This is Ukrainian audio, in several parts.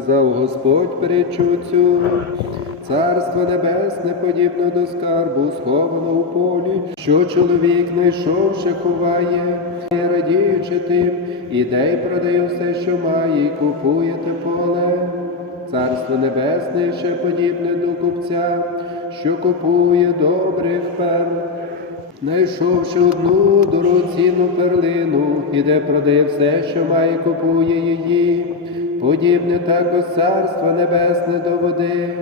сказав Господь причуцю, царство небесне подібно до скарбу, сховано у полі, що чоловік знайшовши ховає, радіючи тим, іде й продає все, що має, і купує те поле. Царство небесне ще подібне до купця, що купує добрих пер. Найшовши одну дорогоцінну перлину, іде продає все, що має, купує її. Подібне також царство небесне до води,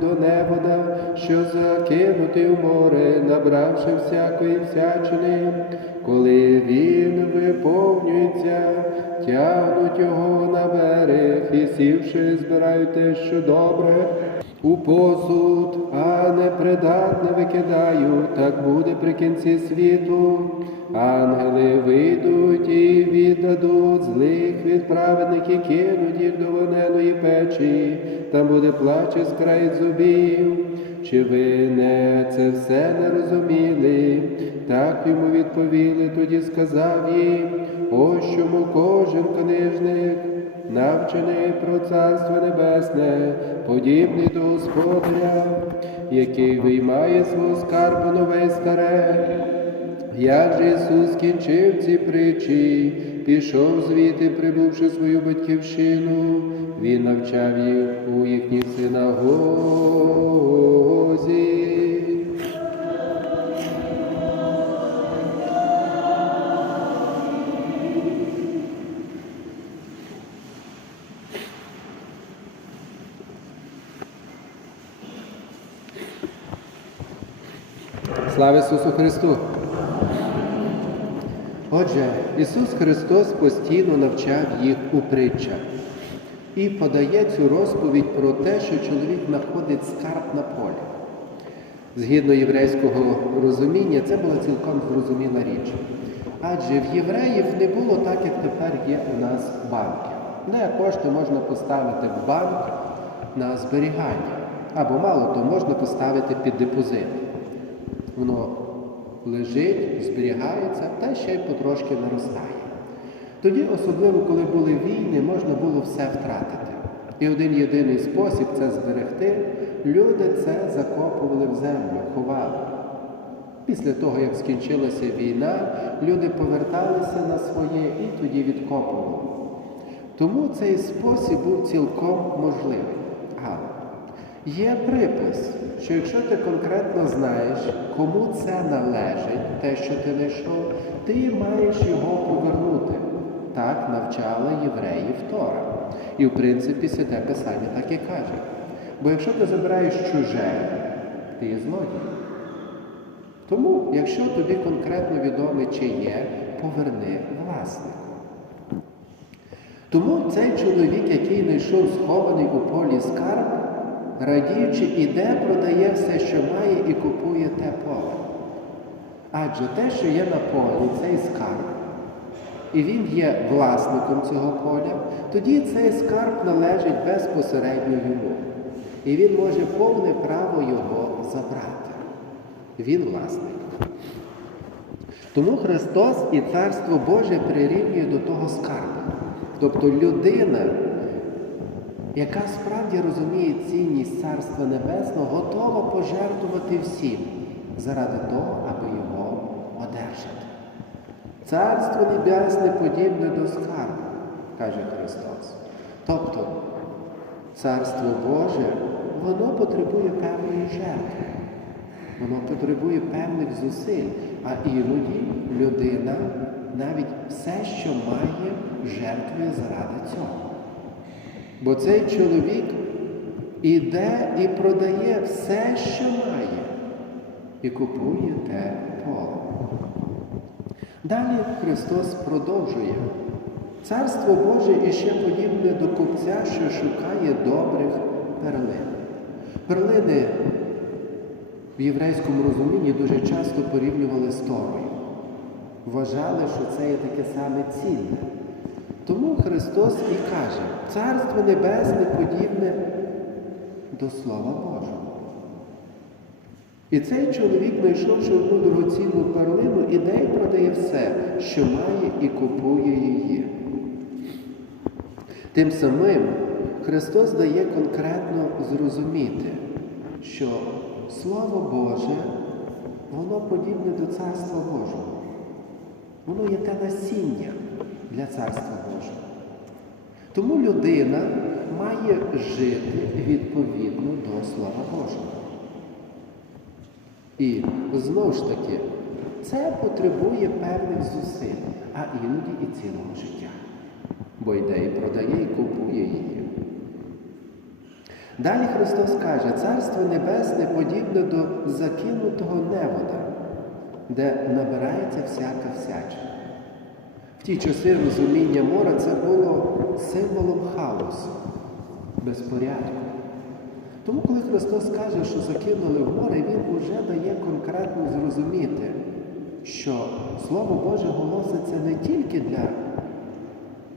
до небода, що закинути в море, набравши всякої всячини, коли він виповнюється, тягнуть його на берег і сівши, збирають те, що добре. У посуд, а непридатне викидаю, так буде при кінці світу. Ангели вийдуть і віддадуть злих від праведників, кинуть їх до воненої печі, там буде плач і скрай зубів. Чи ви не це все не розуміли? Так йому відповіли, тоді сказав їм, ось чому кожен книжник навчений про Царство Небесне, подібний до Господаря, який виймає свого скарбу нове старе. Як же Ісус кінчив ці притчі, пішов звідти, прибувши свою батьківщину, Він навчав їх у їхній синагозі. Слава Ісусу Христу! Отже, Ісус Христос постійно навчав їх у притчах і подає цю розповідь про те, що чоловік знаходить скарб на полі. Згідно єврейського розуміння, це була цілком зрозуміла річ. Адже в євреїв не було так, як тепер є у нас банки. Не кошти можна поставити в банк на зберігання. Або мало то можна поставити під депозит. Воно лежить, зберігається та ще й потрошки наростає. Тоді, особливо, коли були війни, можна було все втратити. І один єдиний спосіб це зберегти, люди це закопували в землю, ховали. Після того, як скінчилася війна, люди поверталися на своє і тоді відкопували. Тому цей спосіб був цілком можливий. Є припис, що якщо ти конкретно знаєш, кому це належить, те, що ти знайшов, ти маєш його повернути. Так навчала євреїв Тора. І в принципі святе Писання так і каже. Бо якщо ти забираєш чуже, ти є злодій. Тому, якщо тобі конкретно відоме, чи є, поверни власнику. Тому цей чоловік, який знайшов схований у полі скарб, радіючи, іде, продає все, що має, і купує те поле. Адже те, що є на полі, цей скарб, і він є власником цього поля, тоді цей скарб належить безпосередньо йому. І він може повне право його забрати. Він власник. Тому Христос і Царство Боже прирівнює до того скарбу. Тобто людина, яка справді розуміє цінність Царства Небесного, готова пожертвувати всім заради того, аби його одержати. Царство Небесне подібне до скарбу, каже Христос. Тобто Царство Боже, воно потребує певної жертви, воно потребує певних зусиль, а іноді людина навіть все, що має, жертвує заради цього. Бо цей чоловік іде і продає все, що має, і купує те поле. Далі Христос продовжує. Царство Боже іще подібне до купця, що шукає добрих перлин. Перлини в єврейському розумінні дуже часто порівнювали з Торою. Вважали, що це є таке саме цінне. Тому Христос і каже, Царство Небесне подібне до Слова Божого. І цей чоловік, знайшовши одну дорогоцінну перлину, іде і продає все, що має, і купує її. Тим самим Христос дає конкретно зрозуміти, що Слово Боже, воно подібне до Царства Божого. Воно є те насіння для Царства. Тому людина має жити відповідно до Слова Божого. І знову ж таки, це потребує певних зусиль, а іноді і цілого життя. Бо йде і продає, і купує її. Далі Христос каже, Царство Небесне подібне до закинутого невода, де набирається всяка всячина. Ті часи розуміння моря це було символом хаосу, безпорядку. Тому, коли Христос каже, що закинули в море, Він уже дає конкретно зрозуміти, що Слово Боже голоситься не тільки для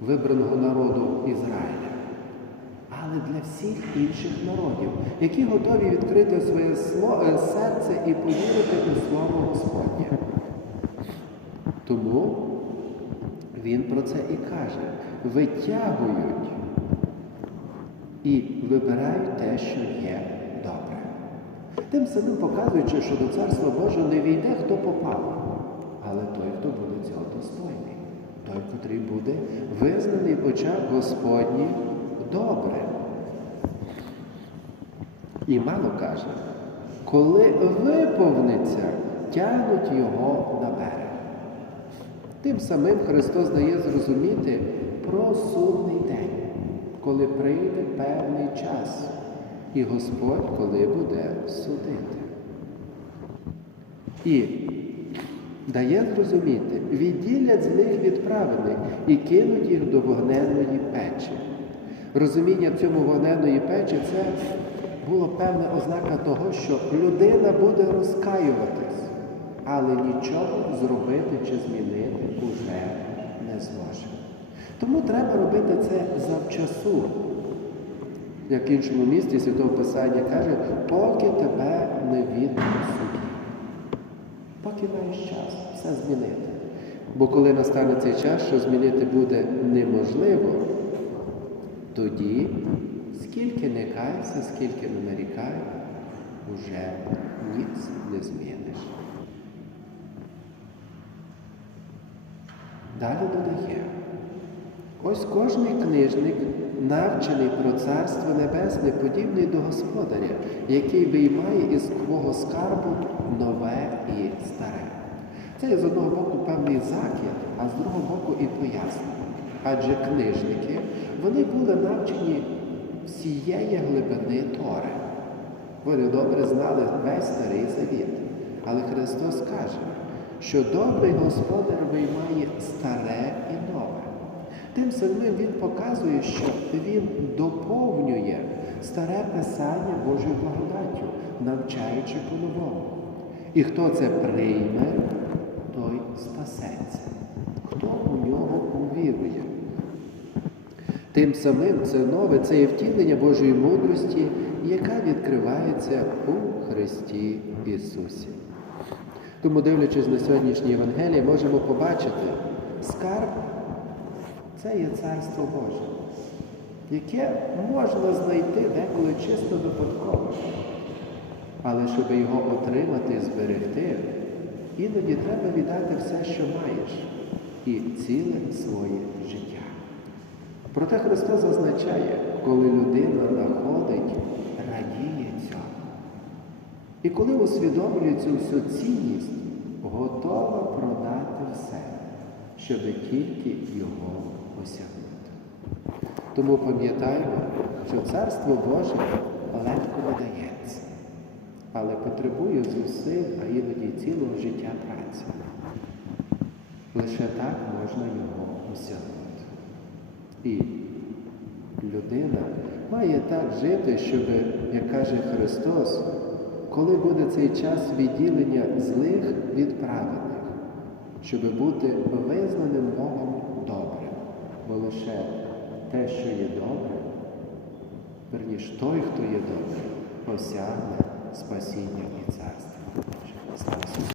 вибраного народу Ізраїля, але для всіх інших народів, які готові відкрити своє е, серце і повірити у Слово Господнє. Тому він про це і каже: витягують і вибирають те, що є добре. Тим самим показуючи, що до Царства Божого не війде, хто попав, але той, хто буде цього достойний, той, котрий буде визнаний в очах Господніх добре. І мало каже, коли виповниться, тягнуть його на берег. Тим самим Христос дає зрозуміти про судний день, коли прийде певний час, і Господь коли буде судити. І дає зрозуміти, відділять з них від праведних і кинуть їх до вогненної печі. Розуміння в цьому вогненної печі це була певна ознака того, що людина буде розкаюватись, але нічого зробити чи змінити уже не зможе. Тому треба робити це завчасу. Як в іншому місці Святого Писання каже, поки тебе не відомо суді. Поки маєш час все змінити. Бо коли настане цей час, що змінити буде неможливо, тоді, скільки не кайся, скільки не нарікай, уже ніц не зміниш. Далі додає, ось кожний книжник, навчений про Царство Небесне, подібний до Господаря, який виймає із свого скарбу нове і старе. Це є з одного боку певний закид, а з другого боку і пояснення. Адже книжники, вони були навчені всієї глибини Тори. Вони добре знали весь старий завіт. Але Христос каже, що добрий Господар виймає старе і нове. Тим самим Він показує, що Він доповнює старе Писання Божою благодаттю, навчаючи по-новому. І хто це прийме, той спасеться. Хто у нього увірує. Тим самим це нове, це є втілення Божої мудрості, яка відкривається у Христі Ісусі. Тому, дивлячись на сьогоднішній Євангелії, можемо побачити, скарб це є Царство Боже, яке можна знайти деколи чисто випадково. Але щоб його отримати і зберегти, іноді треба віддати все, що маєш, і ціле своє життя. Проте Христос зазначає, коли людина знаходить. І коли усвідомлює цю всю цінність, готова продати все, щоб тільки його осягнути. Тому пам'ятаємо, що Царство Боже легко видається, але потребує зусиль, а іноді цілого життя праці. Лише так можна його осягнути. І людина має так жити, щоб, як каже Христос, коли буде цей час відділення злих від праведних, щоб бути визнаним Богом добре, бо лише те, що є добре, верніш той, хто є добре, осягне спасіння і Ісусу!